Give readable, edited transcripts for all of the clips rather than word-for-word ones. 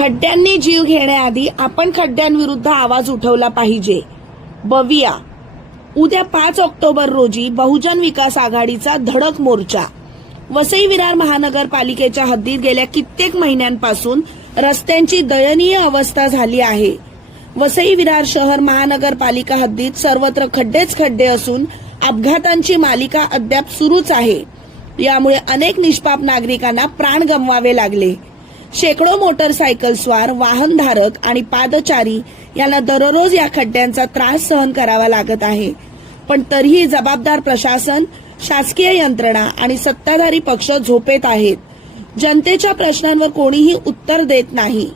खड्ड्यांनी जीव घेण्याआधी आपण खड्ड्यांविरुद्ध आवाज उठवला पाहिजे. बविया. उद्या 5 ऑक्टोबर रोजी बहुजन विकास आघाडीचा धडक मोर्चा. वसई विरार महानगरपालिकेच्या हद्दीत गेल्या कित्येक महिन्यांपासून रस्त्यांची दयनीय अवस्था झाली आहे. वसई विरार शहर महानगरपालिका हद्दीत सर्वत्र खड्डेच खड्डे असून अपघातांची मालिका अद्याप सुरूच आहे. यामुळे अनेक निष्पाप नागरिकांना प्राण गमवावे लागले. शेकडो मोटरसायकलस्वार, वाहनधारक आणि पादचारी यांना दररोज या खड्ड्यांचा त्रास सहन करावा लागत आहे. पण तरीही जबाबदार प्रशासन, शासकीय यंत्रणा आणि सत्ताधारी पक्ष झोपेत आहेत. जनतेच्या प्रश्नांवर कोणीही उत्तर देत नाही.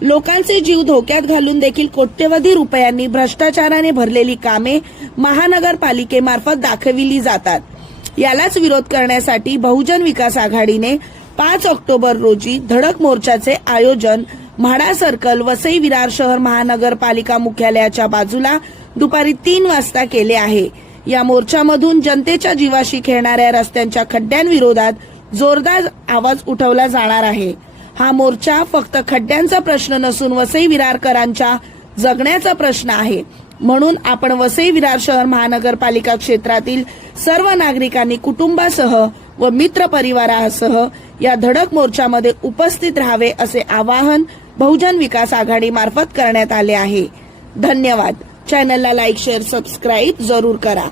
लोकांचे जीव धोक्यात घालून देखील कोट्यवधी रुपयांनी भ्रष्टाचाराने भरलेली कामे महानगरपालिकेमार्फत दाखविली जातात. यालाच विरोध करण्यासाठी बहुजन विकास आघाडीने 5 ऑक्टोबर रोजी धडक मोर्चाचे आयोजन म्हाडा सर्कल, वसई विरार शहर महानगरपालिका मुख्यालयाच्या बाजूला दुपारी 3 वाजता केले आहे. या मोर्चामधून जनतेच्या जीवाशी खेळणाऱ्या रस्त्यांच्या खड्ड्यांविरोधात जोरदार आवाज उठवला जाणार आहे. हा मोर्चा फक्त खड्ड्यांचा प्रश्न नसून वसई विरारकरांच्या जगण्याचा प्रश्न आहे. म्हणून आपण वसई विरार शहर महानगरपालिका क्षेत्रातील सर्व नागरिकांनी कुटुंबासह व मित्र परिवारासह या धडक मोर्चामध्ये उपस्थित राहावे असे आवाहन बहुजन विकास आघाडी मार्फत करण्यात आले आहे. धन्यवाद. चॅनलला लाईक, शेअर, सबस्क्राईब जरूर करा.